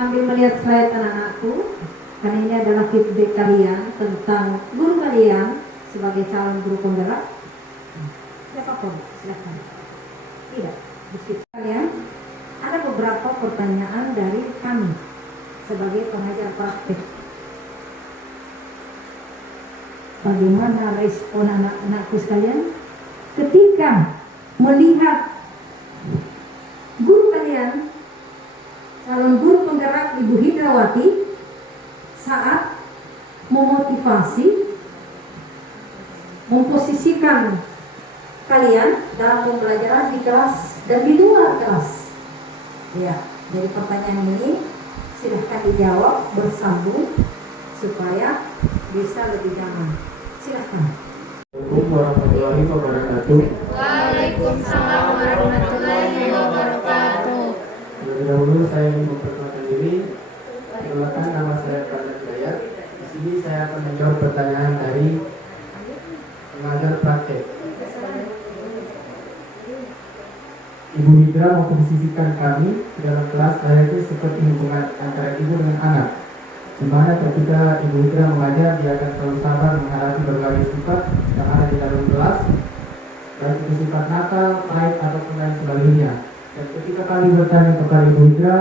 ambil melihat slide anak-anakku, karena ini adalah feedback kalian tentang guru kalian sebagai calon guru penggerak. Siapapun, silakan. Tidak, di situ kalian ada beberapa pertanyaan dari kami sebagai pengajar praktik. Bagaimana respon anak-anakku sekalian ketika melihat guru kalian, calon guru penggerak Ibu Hidrawati, saat memotivasi, memposisikan kalian dalam pembelajaran di kelas dan di luar kelas? Ya, dari pertanyaan ini silahkan dijawab bersambung supaya bisa lebih nyaman. Silahkan. Assalamualaikum warahmatullahi wabarakatuh. Waalaikumsalam warahmatullahi wabarakatuh. Terlebih dahulu saya ingin memperkenalkan diri. Perkenalkan, nama saya Pradan Jaya. Di sini saya akan menjawab pertanyaan dari pengajar praktek. Ibu Hidra memposisikan kami di dalam kelas layaknya seperti hubungan antara ibu dengan anak, di mana ketika Ibu Hidra mengajar, dia akan selalu sabar menghadapi berbagai sifat yang ada di dalam kelas, baik itu sifat nakal, baik ataupun lain sebagainya. Dan ketika kami bertanya kepada Ibu Hidra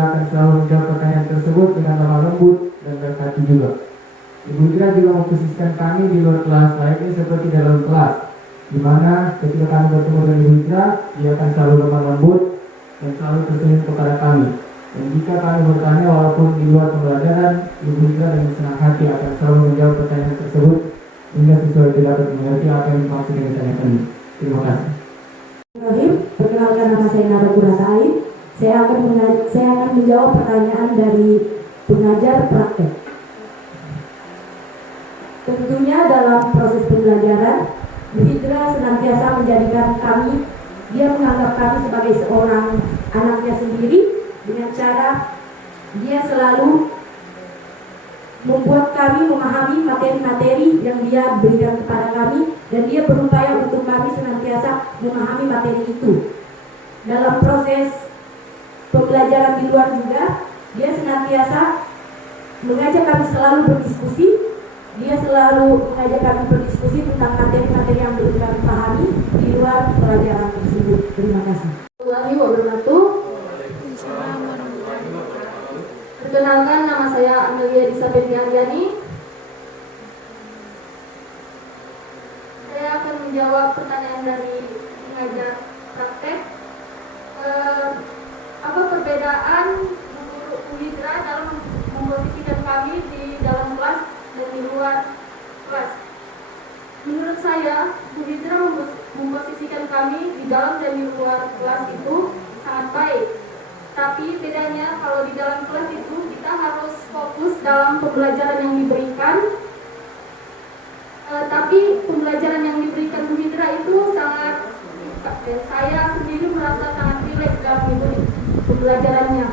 akan selalu menjawab pertanyaan tersebut dengan lemah lembut dan baik hati juga. Ibu Hidra juga memposisikan kami di luar kelas layaknya seperti dalam kelas, di mana ketika kami bertemu dengan Ibu Hidra, dia akan selalu lemah lembut dan selalu tersenyum kepada kami. Dan jika kami bertanya walaupun di luar pembelajaran, Ibu Hidra dengan senang hati akan selalu menjawab pertanyaan tersebut hingga siswa tidak dapat mengerti apa yang dimaksud dengan pertanyaan ini. Terima kasih. Perkenalkan, nama saya Nara Puratain. Saya akan menjawab pertanyaan dari pengajar praktek. Tentunya dalam proses pembelajaran, Bu Hidra senantiasa menjadikan kami, dia menganggap kami sebagai seorang anaknya sendiri, dengan cara dia selalu membuat kami memahami materi-materi yang dia berikan kepada kami, dan dia berupaya untuk kami senantiasa memahami materi itu. Dalam proses pembelajaran di luar juga, dia senantiasa mengajak kami selalu berdiskusi. Dia selalu mengajak kami berdiskusi tentang materi-materi yang belum kami pahami di luar pelajaran tersebut. Terima kasih. Warahmatullahi wabarakatuh. Perkenalkan, nama saya Amelia Elizabeth Dianjani. Saya akan menjawab pertanyaan dari pengajar praktek. Apa perbedaan Bu Hidra dalam memposisikan kami di dalam kelas dan di luar kelas? Menurut saya, Bu Hidra memposisikan kami di dalam dan di luar kelas itu sangat baik. Tapi bedanya kalau di dalam kelas itu kita harus fokus dalam pembelajaran yang diberikan. Tapi pembelajaran yang diberikan Bu Hidra itu sangat, saya sendiri merasa sangat rileks dalam mengikuti pembelajarannya.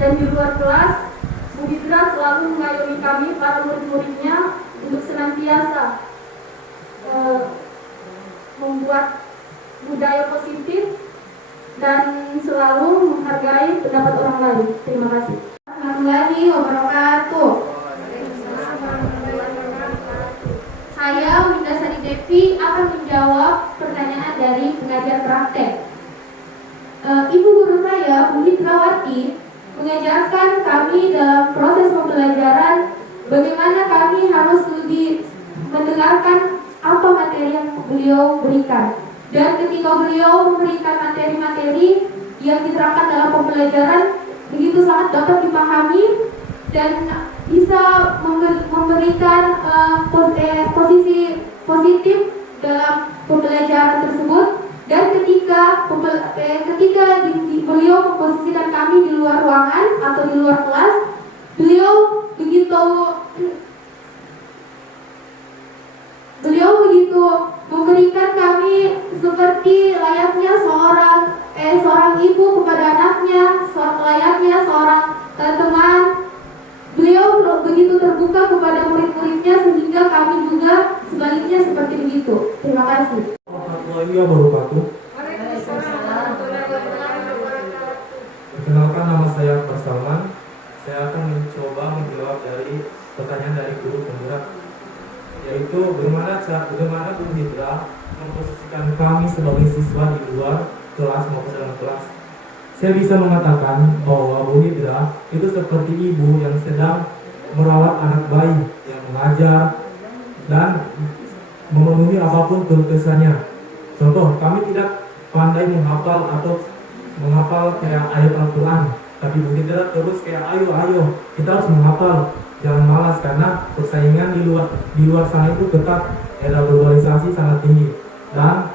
Dan di luar kelas, Bu Hidra selalu mengayomi kami, para murid-muridnya, untuk senantiasa membuat budaya positif dan selalu menghargai pendapat orang lain. Terima kasih. Warahmatullahi wabarakatuh. Saya Winda Sari Devi akan menjawab pertanyaan dari pengajar praktek. Ibu guru saya, Bu Hidrawati, mengajarkan kami dalam proses pembelajaran bagaimana kami harus lebih mendengarkan apa materi yang beliau berikan. Dan ketika beliau memberikan materi-materi yang diterangkan dalam pembelajaran begitu sangat dapat dipahami dan bisa memberikan posisi positif dalam pembelajaran tersebut. Dan ketika beliau memposisikan kami di luar ruangan atau di luar kelas, beliau begitu memberikan kami seperti layaknya seorang ibu kepada anaknya, layaknya seorang teman. Beliau begitu terbuka kepada murid-muridnya sehingga kami juga sebaliknya seperti begitu. Terima kasih. Warahmatullahi wabarakatuh. Perkenalkan, nama saya Persa Salman. Saya akan mencoba menjawab dari pertanyaan dari guru penggerak, yaitu bagaimana Guru Hidra memposisikan kami sebagai siswa di luar kelas maupun dalam kelas. Saya bisa mengatakan bahwa Bu Hidra itu seperti ibu yang sedang merawat anak bayi, yang mengajar dan memenuhi apapun kelukesannya. Contoh, kami tidak pandai menghafal atau menghafal kayak ayat Al-Quran, tapi Bu Hidra terus kayak ayo kita harus menghafal, jangan malas, karena persaingan di luar sana itu ketat, era globalisasi sangat tinggi. Dan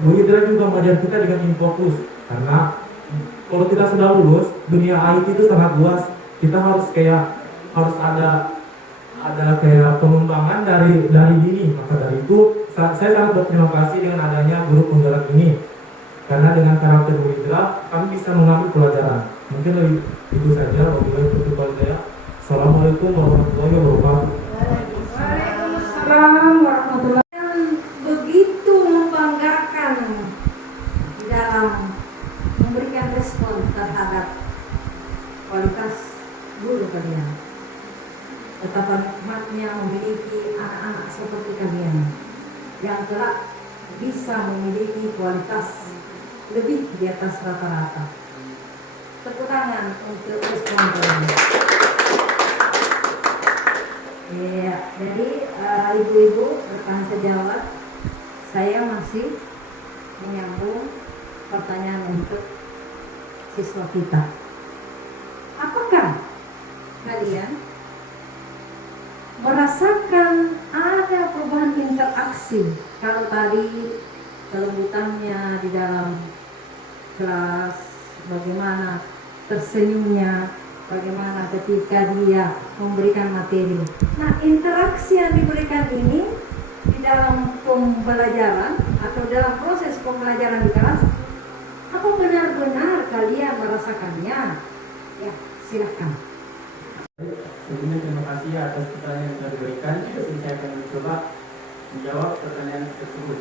Bu Hidra juga mengajar kita dengan infokus, karena kalau kita sudah lulus, dunia IT itu sangat luas. Kita harus ada kayak pengembangan dari dini. Maka dari itu saya sangat berterima kasih dengan adanya guru penggerak ini, karena dengan karakter Bu Hidra kami bisa mengambil pelajaran. Mungkin lebih itu saja. Assalamualaikum warahmatullahi wabarakatuh. Waalaikumsalam warahmatullahi wabarakatuh. Yang begitu membanggakan di dalam memberikan respon terhadap kualitas guru kalian. Betapa nikmatnya memiliki anak-anak seperti kalian yang kelak bisa memiliki kualitas lebih di atas rata-rata. Tepuk tangan untuk respon kalian. Ya, jadi ibu-ibu rekan sejawat, saya masih menyambung pertanyaan untuk siswa kita. Apakah kalian merasakan ada perubahan interaksi? Kalau tadi kelembutannya di dalam kelas, bagaimana tersenyumnya, bagaimana ketika dia memberikan materi. Nah, interaksi yang diberikan ini di dalam pembelajaran atau dalam proses pembelajaran di kelas, apa benar-benar kalian merasakannya? Ya, silakan. Sebelumnya terima kasih atas pertanyaan yang telah diberikan. Jadi saya akan mencoba menjawab pertanyaan tersebut.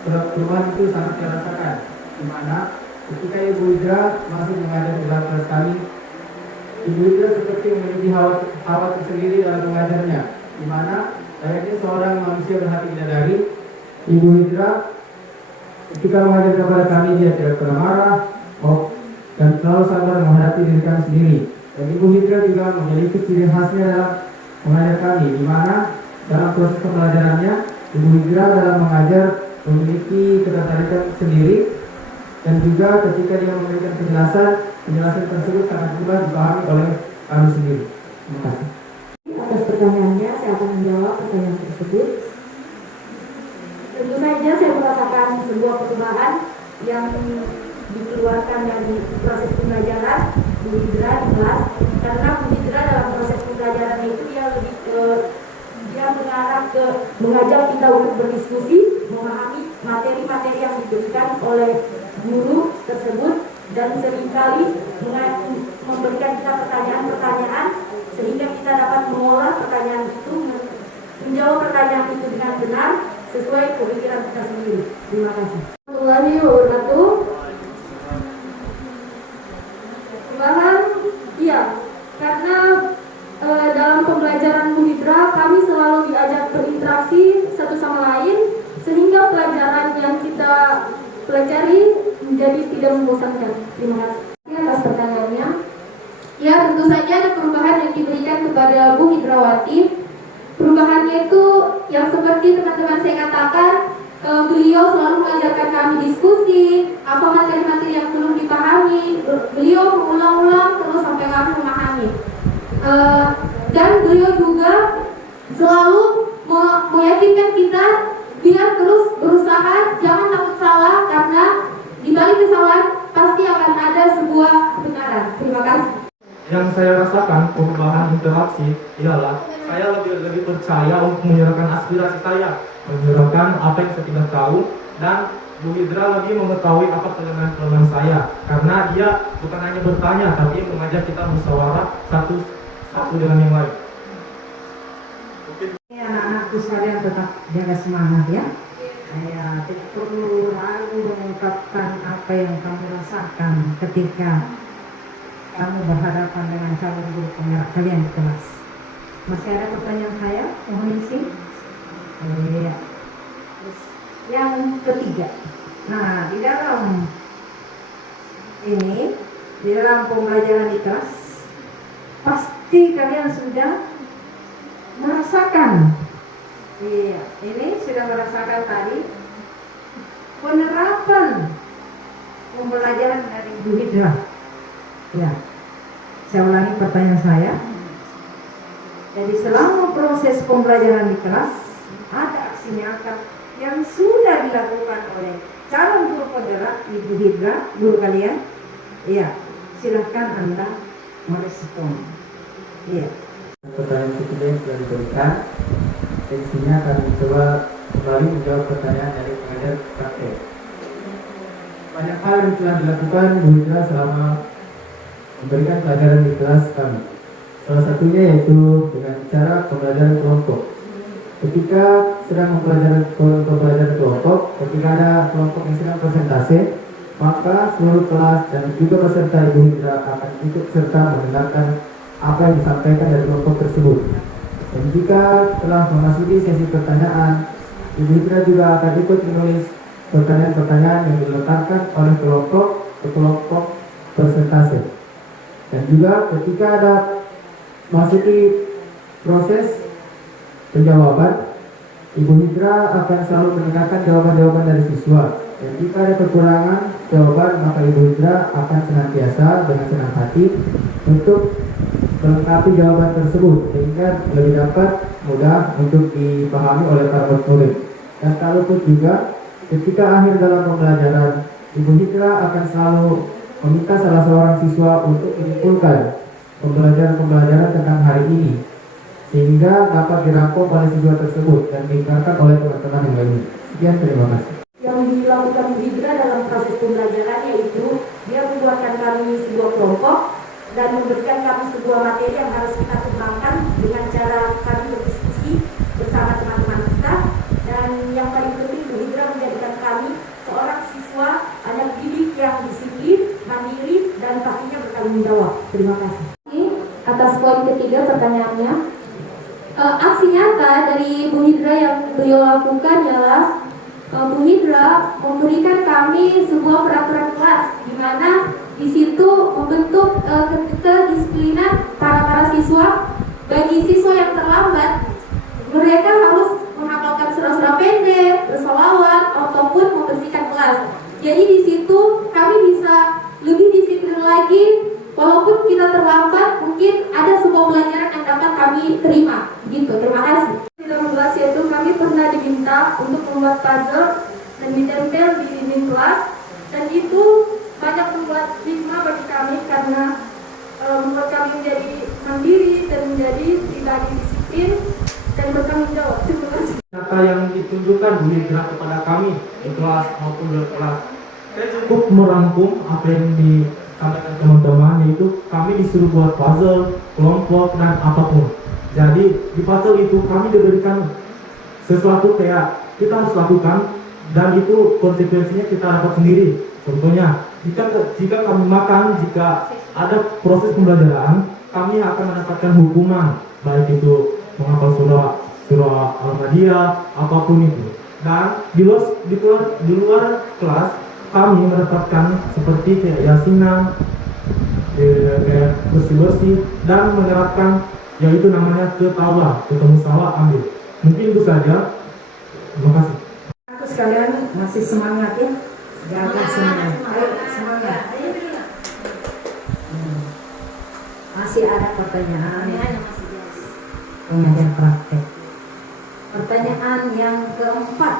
Perubahan itu sangat saya rasakan, di mana ketika Ibu Hidra masih mengajar di dalam kelas kami, Ibu Hidra seperti memiliki hawa tersendiri dalam mengajarnya, di mana layaknya seorang manusia berhati bidadari. Ibu Hidra ketika mengajar kepada kami, dia tidak pernah marah dan selalu sabar menghadapi diri kami sendiri. Dan Ibu Hidra juga memiliki ciri khasnya dalam mengajar kami, di mana dalam proses pembelajarannya Ibu Hidra dalam mengajar memiliki ketertarikan sendiri, dan juga ketika dia memberikan penjelasan tersebut sangat mudah dipahami oleh kami sendiri. Terima kasih. Atas pertanyaannya, saya akan menjawab pertanyaan tersebut. Tentu saja saya merasakan sebuah perubahan yang dikeluarkan dari proses pembelajaran Bu Hidra di kelas, karena Bu Hidra dalam proses pembelajaran itu dia mengarah ke mengajak kita untuk berdiskusi, memahami materi-materi yang diberikan oleh guru tersebut, dan seringkali memberikan kita pertanyaan-pertanyaan sehingga kita dapat mengolah pertanyaan itu, menjawab pertanyaan itu dengan benar sesuai pemikiran kita sendiri. Terima kasih. Warahmatullahi wabarakatuh. Iya, karena dalam pembelajaran Bu Hidra kami selalu diajak berinteraksi satu sama lain, sehingga pelajaran yang kita pelajari menjadi tidak membosankan. Terima kasih atas pertanyaannya. Ya, tentu saja ada perubahan yang diberikan kepada Bu Hidrawati. Perubahannya itu yang seperti teman-teman saya katakan, beliau selalu mengajarkan kami diskusi, apa materi-materi yang belum dipahami, beliau mengulang-ulang terus sampai kami memahami. Dan beliau juga selalu meyakinkan kita biar terus berusaha, jangan takut salah, karena di balik kesalahan pasti akan ada sebuah kebenaran. Terima kasih. Yang saya rasakan perubahan interaksi ialah saya lebih percaya untuk menyerahkan aspirasi saya, menyerahkan apa yang saya tidak tahu, dan Bu Hidra lebih mengetahui apa kelemahan saya, karena dia bukan hanya bertanya tapi mengajak kita musyawarah satu dengan yang lain. Anak-anakku sekalian tetap jaga semangat ya. Saya tidak perlu ragu mengungkapkan apa apa yang kamu rasakan ketika kamu berhadapan dengan calon guru penggerak kalian di kelas. Masih ada pertanyaan saya? Mohon isi. Iya. Yang ketiga, nah di dalam ini, di dalam pembelajaran di kelas, pasti kalian sudah merasakan, iya, ini sudah merasakan tadi penerapan pembelajaran dari Ibu Hidra. Ya, saya ulangi pertanyaan saya. Jadi selama proses pembelajaran di kelas, ada aksi nyata yang sudah dilakukan oleh calon guru penggerak Ibu Hidra, guru kalian. Iya, silahkan Anda merespon. Iya. Pertanyaan ketiga yang telah diberikan, tensinya kami coba kembali menjawab pertanyaan dari pengajar praktek. Banyak hal yang telah dilakukan Bu Hidra selama memberikan pelajaran di kelas kami. Salah satunya yaitu dengan cara pembelajaran kelompok. Ketika sedang mempelajari pembelajaran kelompok, ketika ada kelompok yang sedang presentasi, maka seluruh kelas dan juga peserta Ibu Hidra akan ikut serta mendengarkan apa yang disampaikan dari kelompok tersebut. Dan jika telah memasuki sesi pertanyaan, Ibu Hidra juga akan ikut menulis pertanyaan-pertanyaan yang dilontarkan oleh kelompok ke kelompok presentasi. Dan juga ketika ada masuki proses penjawaban, Ibu Hidra akan selalu mendengarkan jawaban-jawaban dari siswa. Dan jika ada kekurangan jawaban, maka Ibu Hidra akan senantiasa dengan senang hati untuk melengkapi jawaban tersebut sehingga lebih dapat mudah untuk dipahami oleh para murid. Dan kalaupun juga ketika akhir dalam pembelajaran, Ibu Hidra akan selalu meminta salah seorang siswa untuk menyimpulkan pembelajaran tentang hari ini sehingga dapat dirangkum oleh siswa tersebut dan didengarkan oleh teman-teman yang lainnya. Sekian, terima kasih. Yang dilakukan Bu Hidra dalam proses pembelajaran yaitu dia membuatkan kami sebuah kelompok dan memberikan kami sebuah materi yang harus kita kembangkan dengan cara kami berdiskusi bersama teman-teman kita. Dan yang paling penting, Bu Hidra menjadikan kami seorang siswa anak didik yang disiplin, mandiri, dan pastinya bertanggung jawab. Terima kasih. Atas poin ketiga pertanyaannya, aksi nyata dari Bu Hidra yang beliau lakukan ialah Bu Hidra memberikan kami sebuah peraturan kelas di mana di situ membentuk kedisiplinan para siswa. Bagi siswa yang terlambat, mereka harus menghafalkan surah-surah pendek, bersolawat, ataupun membersihkan kelas. Jadi di situ kami bisa lebih disiplin lagi. Walaupun kita terlambat, mungkin ada sebuah pelajaran yang dapat kami terima. Gitu, terima kasih. Di dalam kelas yaitu kami pernah diminta untuk membuat puzzle dan ditempel di dinding kelas. Dan itu banyak membuat hikmah bagi kami karena membuat kami menjadi mandiri dan menjadi pribadi disiplin dan bertanggung jawab. Terima kasih. Nyata yang ditunjukkan Bu Hidra kepada kami di kelas maupun di kelas, saya cukup merangkum apa yang disampaikan teman-teman, yaitu kami disuruh buat puzzle, kelompok, dan apapun. Jadi di puzzle itu kami diberikan sesuatu kayak kita harus lakukan dan itu konsekuensinya kita dapat sendiri. Contohnya, jika kami makan, jika ada proses pembelajaran, kami akan mendapatkan hukuman, baik itu menghafal surah Al-Madiyah, apapun itu. Dan di luar kelas kami mendapatkan seperti kayak yasinan, kayak bersih-bersih, dan menerapkan yaitu namanya ketawa, ketemu salah ambil. Mungkin itu saja. Terima kasih. Aku sekalian masih semangat ya. Jaga semangat. Ayo semangat. Masih ada pertanyaan. Pengajar praktek. Pertanyaan yang keempat.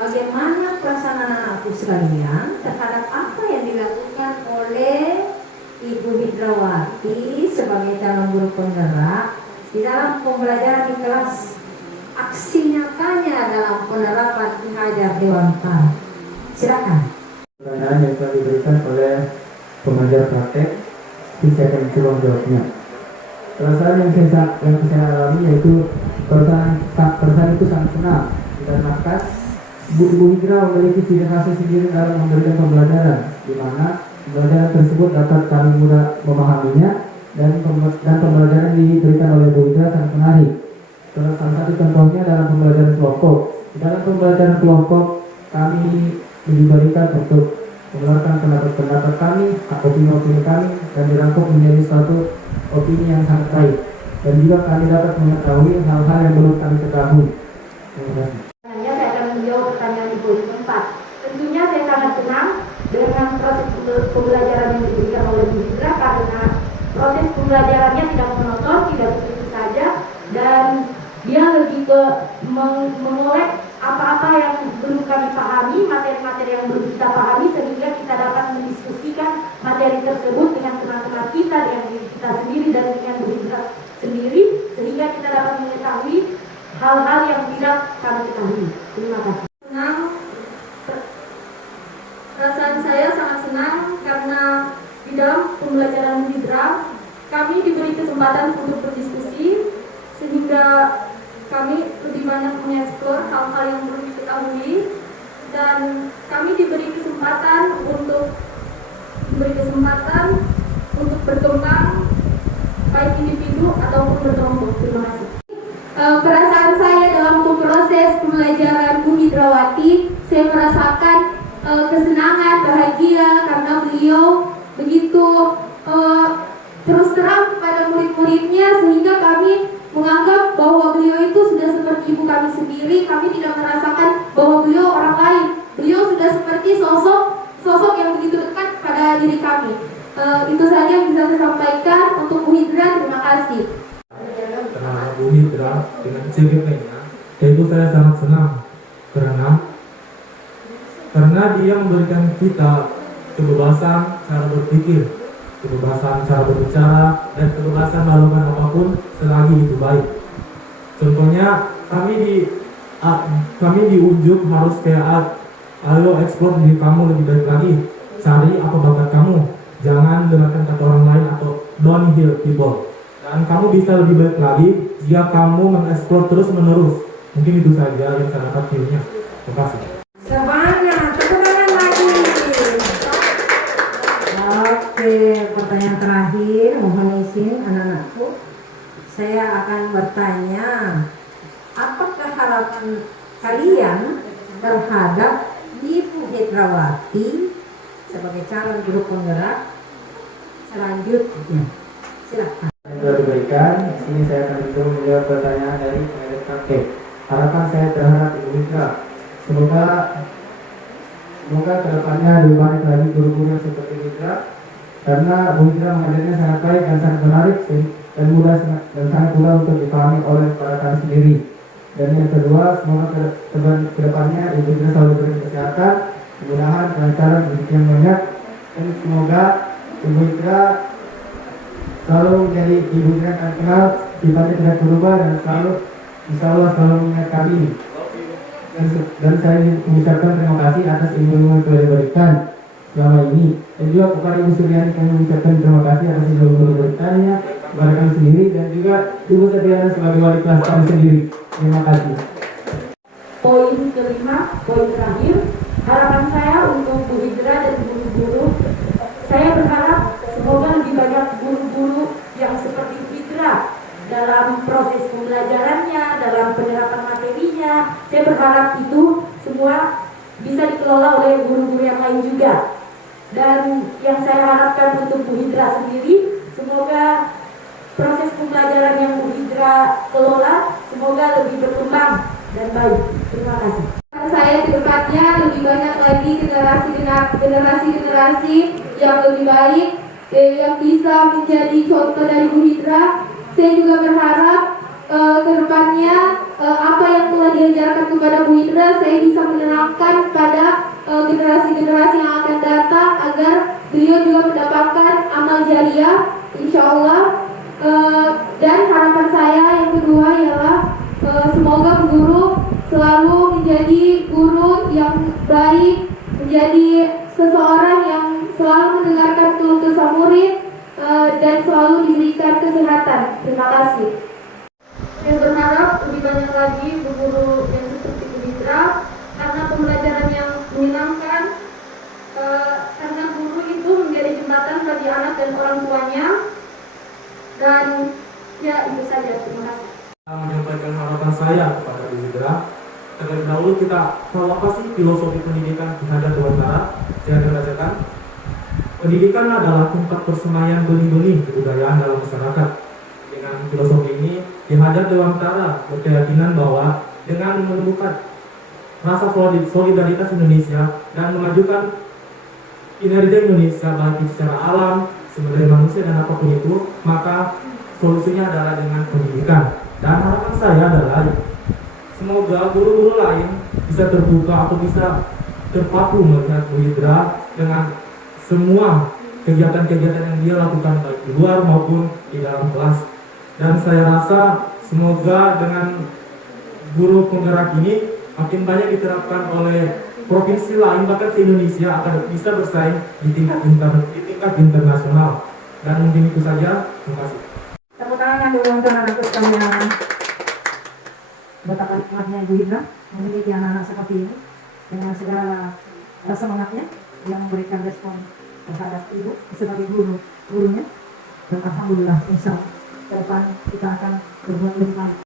Bagaimana perasaan anak-anakku sekalian terhadap apa yang dilakukan oleh Ibu Hidrawati sebagai calon guru penggerak di dalam pembelajaran di kelas? Aksi nyatanya dalam penerapan Hajar Dewantara. Silakan. Pertanyaan yang telah diberikan oleh pengajar praktek, saya akan coba menjawabnya. Perasaan yang saya alami yaitu perasaan itu sangat senang dikarenakan Ibu Hidra memiliki ciri khasnya sendiri dalam memberikan pembelajaran, di mana pembelajaran tersebut dapat kami mudah memahaminya dan pembelajaran diberikan oleh Ibu Hidra sangat menarik. Salah satu contohnya dalam pembelajaran kelompok. Dalam pembelajaran kelompok kami diberikan untuk mengeluarkan pendapat-pendapat kami, opini-opini kami, dan dirangkum menjadi suatu opini yang sangat baik. Dan juga kami dapat mengetahui hal-hal yang belum kami ketahui. Terima kasih. Selanjutnya saya akan menjawab pertanyaan Ibu yang keempat. Tentunya saya sangat senang dengan proses pembelajaran yang diberikan oleh Bu Hidra, karena proses pembelajarannya tidak monoton, tidak begitu saja, dan dia lebih ke mengolek apa-apa yang belum kami pahami, materi-materi yang belum kita pahami, sehingga kita dapat mendiskusikan materi tersebut dengan teman-teman kita, dengan diri kita sendiri, dan dengan Bu Hidra sendiri, sehingga kita dapat mengetahui hal-hal yang tidak kami ketahui. Terima kasih. Senang, perasaan saya sangat senang karena di dalam pembelajaran Hidra kami diberi kesempatan untuk berdiskusi, sehingga kami lebih banyak mengeksplor hal-hal yang belum diketahui, dan kami diberi kesempatan untuk berkembang baik individu ataupun berkelompok. Terima kasih. Perasaan saya dalam proses pembelajaran Bu Hidrawati, saya merasakan kesenangan, bahagia karena beliau begitu terus terang pada murid-muridnya, sehingga kami menganggap bahwa beliau itu sudah seperti ibu kami sendiri. Kami tidak merasakan bahwa beliau orang lain. Beliau sudah seperti sosok yang begitu dekat pada diri kami. Itu saja yang bisa saya sampaikan untuk Bu Hidra. Terima kasih. Karena Bu Hidra dengan CGP-nya, itu saya sangat senang karena dia memberikan kita kebebasan cara berpikir, kebebasan cara berbicara, dan kebebasan melakukan apapun selagi itu baik. Contohnya kami diunjuk harus kayak ayo eksplor diri kamu lebih baik lagi, cari apa bakat kamu, jangan dengarkan kata orang lain atau don't hear people. Dan kamu bisa lebih baik lagi jika kamu mengeksplor terus menerus. Mungkin itu saja yang saya dapat filmnya. Terima kasih. Semangat, tepuk tangan lagi. Oke, pertanyaan terakhir, mohon izin anak-anakku. Saya akan bertanya, apakah harapan kalian terhadap Ibu Hidrawati sebagai calon guru penggerak selanjutnya? Silakan. Yang sudah diberikan, di sini saya akan mencoba menjawab pertanyaan dari pengajar kakek. Harapan saya terhadap Ibu Hidra, semoga kedepannya lebih banyak lagi guru-guru yang seperti Hidra, karena Bu Hidra mengajarnya sangat baik dan sangat menarik dan sangat mudah untuk dipahami oleh para kami sendiri. Dan yang kedua, semoga kedepannya Ibu Hidra selalu diberi kesehatan, kemudahan, kelancaran, rezeki yang banyak, dan semoga Ibu Hidra selalu menjadi ibu yang akan kenal, sifatnya tidak berubah, dan selalu insya Allah selalu mengingat kami. Dan saya mengucapkan terima kasih atas ilmu yang telah diberikan selama ini, dan juga kepada Ibu Suryani kami mengucapkan terima kasih atas ilmu yang diberikannya kepada kami sendiri, dan juga Ibu Satriana sebagai wali kelas kami sendiri. Terima kasih. Poin kelima, poin terakhir, harapan saya untuk Bu Hidra dan guru-guru, saya berharap semoga lebih banyak guru-guru yang seperti Bu Hidra dalam proses pembelajarannya, dalam penerapan materinya. Saya berharap itu semua bisa dikelola oleh guru-guru yang lain juga. Dan yang saya harapkan untuk Bu Hidra sendiri, semoga proses pembelajaran yang Bu Hidra kelola semoga lebih berkembang dan baik. Terima kasih. Saya ke depannya lebih banyak lagi generasi yang lebih baik, yang bisa menjadi contoh dari Bu Hidra. Saya juga berharap ke depannya apa yang telah diajarkan kepada Bu Hidra saya bisa menerapkan pada generasi-generasi yang akan datang, agar beliau juga mendapatkan amal jariah, insya Allah. Dan harapan saya yang kedua ialah semoga guru selalu menjadi guru yang baik, menjadi seseorang yang selalu mendengarkan keluh kesah murid, dan selalu diberikan kesehatan. Terima kasih. Saya berharap lebih banyak lagi guru yang seperti Bu Hidra, karena pembelajaran yang menyenangkan, karena guru itu menjadi jembatan bagi anak dan orang tuanya. Dan ya itu saja, terima kasih. Menyampaikan harapan saya kepada Bu Hidra. Terlebih dahulu kita tahu apa sih filosofi pendidikan di Hadap Dewantara. Saya akan bacakan. Pendidikan adalah tempat persemaian benih-benih kebudayaan dalam masyarakat. Dengan filosofi ini, di Hadap Dewantara berkeyakinan bahwa dengan menemukan rasa solidaritas Indonesia dan memajukan kinerja Indonesia baik secara alam, sumber daya manusia dan apapun itu, maka solusinya adalah dengan pendidikan. Dan harapan saya adalah semoga guru-guru lain bisa terbuka atau bisa terpaku melihat Bu Hidra dengan semua kegiatan-kegiatan yang dia lakukan baik di luar maupun di dalam kelas. Dan saya rasa semoga dengan guru penggerak ini makin banyak diterapkan oleh provinsi lain bahkan se-Indonesia akan bisa bersaing di tingkat internasional. Dan mungkin itu saja. Terima kasih. Tepuk tangan dulu untuk anak-anakku sekalian. Betapa nikmatnya Ibu Hidra memiliki anak-anak seperti ini dengan segala semangatnya yang memberikan respon terhadap ibu sebagai gurunya. Dan alhamdulillah insya Allah ke depan kita akan berbuat lebih baik.